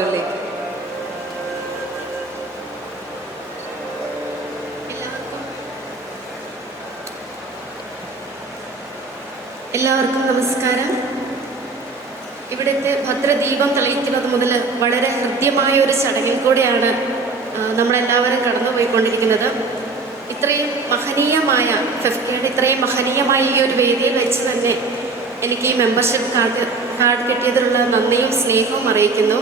വാക്കുകളിലേക്ക് എല്ലാവർക്കും. നമസ്കാരം. ഇവിടുത്തെ ഭദ്രദീപം തെളിയിക്കുന്നത് മുതൽ വളരെ ഹൃദ്യമായ ഒരു ചടങ്ങിൽ കൂടെയാണ് നമ്മളെല്ലാവരും കടന്നുപോയിക്കൊണ്ടിരിക്കുന്നത്. ഇത്രയും മഹനീയമായ ഫെഫ്റ്റിയുടെ ഇത്രയും മഹനീയമായ ഈ ഒരു വേദിയിൽ വെച്ച് തന്നെ എനിക്ക് ഈ മെമ്പർഷിപ്പ് കാർഡ് കാർഡ് കിട്ടിയതിലുള്ള നന്ദിയും സ്നേഹവും അറിയിക്കുന്നു.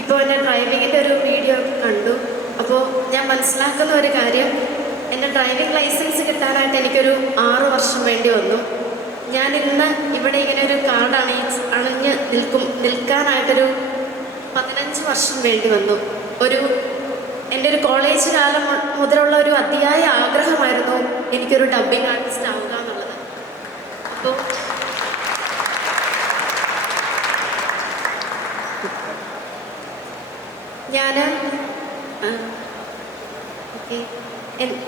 ഇപ്പോൾ എന്റെ ഡ്രൈവിങ്ങിന്റെ ഒരു വീഡിയോ കണ്ടു. അപ്പോൾ ഞാൻ മനസ്സിലാക്കുന്ന ഒരു കാര്യം എന്റെ ഡ്രൈവിംഗ് ലൈസൻസ് കിട്ടാനായിട്ട് എനിക്കൊരു ആറ് വർഷം വേണ്ടി വന്നു. ഞാൻ ഇന്ന് ഇവിടെ ഇങ്ങനെ ഒരു കാർഡ് അണി അണിഞ്ഞ് നിൽക്കും നിൽക്കാനായിട്ടൊരു പതിനഞ്ച് വർഷം വേണ്ടി വന്നു. ഒരു എന്റെ ഒരു കോളേജ് കാലം മുതലുള്ള ഒരു അതിയായ ആഗ്രഹമായിരുന്നു എനിക്കൊരു ഡബ്ബിംഗ് ആർട്ടിസ്റ്റ് ആവുക എന്നുള്ളത്. അപ്പോൾ ഞാൻ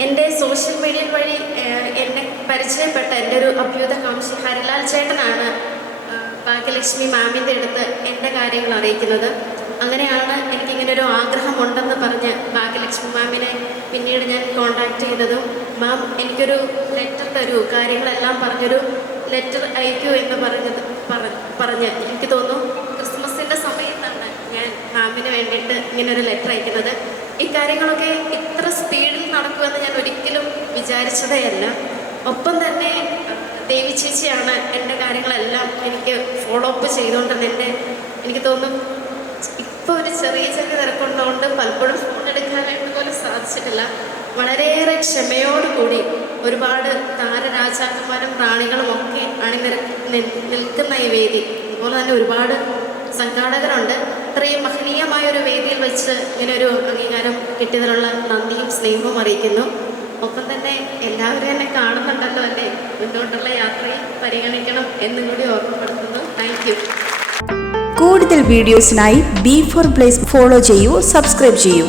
എന്റെ സോഷ്യൽ മീഡിയ വഴി എന്നെ പരിചയപ്പെട്ട എന്റെ ഒരു അഭ്യുതകാംക്ഷി ഹരിലാൽ ചേട്ടനാണ് ഭാഗ്യലക്ഷ്മി മാമിന്റെ അടുത്ത് എന്റെ കാര്യങ്ങൾ അറിയിക്കുന്നത്. അങ്ങനെയാണ് എനിക്കിങ്ങനെ ഒരു ആഗ്രഹമുണ്ടെന്ന് പറഞ്ഞ് ഭാഗ്യലക്ഷ്മി മാമിനെ പിന്നീട് ഞാൻ കോണ്ടാക്ട് ചെയ്തതും മാം എനിക്കൊരു ലെറ്റർ തരൂ കാര്യങ്ങളെല്ലാം പറഞ്ഞൊരു ലെറ്റർ അയക്കൂ എന്ന് പറഞ്ഞത് പറ- പറഞ്ഞ് എനിക്ക് തോന്നുന്നു ക്രിസ്മസിന്റെ സമയത്താണ് ഞാൻ മാമിന് വേണ്ടിയിട്ട് ഇങ്ങനെ ഒരു ലെറ്റർ അയക്കുന്നത്. ഇക്കാര്യങ്ങളൊക്കെ ഇത്ര സ്പീഡിൽ നടക്കുമെന്ന് ഞാൻ ഒരിക്കലും വിചാരിച്ചതേയല്ല ഒപ്പം തന്നെ ദേവി ചേച്ചിയാണ് എന്റെ കാര്യങ്ങളെല്ലാം എനിക്ക് ഫോളോ അപ്പ് ചെയ്തുകൊണ്ടിരുന്നത്. എന്റെ എനിക്ക് തോന്നുന്നു ഇപ്പോൾ ഒരു ചെറിയ ചെറിയ തിരക്കുള്ളതുകൊണ്ട് പലപ്പോഴും ഫോൺ എടുക്കാനായിട്ട് പോലും സാധിച്ചിട്ടില്ല. വളരെയേറെ ക്ഷമയോടുകൂടി ഒരുപാട് താരരാജാക്കന്മാരും പ്രാണികളും ഒക്കെ അണിനിര നിൽക്കുന്ന ഈ വേദി. അതുപോലെ തന്നെ ഒരുപാട് സംഘാടകരുണ്ട്. ഇത്രയും മഹനീയമായ ഒരു വേദിയിൽ വെച്ച് ഇങ്ങനെ ഒരു അംഗീകാരം കിട്ടിയതിനുള്ള നന്ദിയും സ്നേഹവും അറിയിക്കുന്നു. ഒപ്പം തന്നെ എല്ലാവരും എന്നെ കാണുന്നുണ്ടല്ലോ അല്ലേ? മുന്നോട്ടുള്ള യാത്രയും പരിഗണിക്കണം എന്നും കൂടി ഓർമ്മപ്പെടുത്തുന്നു. താങ്ക് യു കൂടുതൽ വീഡിയോസിനായി ബി ഫോർ പ്ലേസ് ഫോളോ ചെയ്യൂ സബ്സ്ക്രൈബ് ചെയ്യൂ.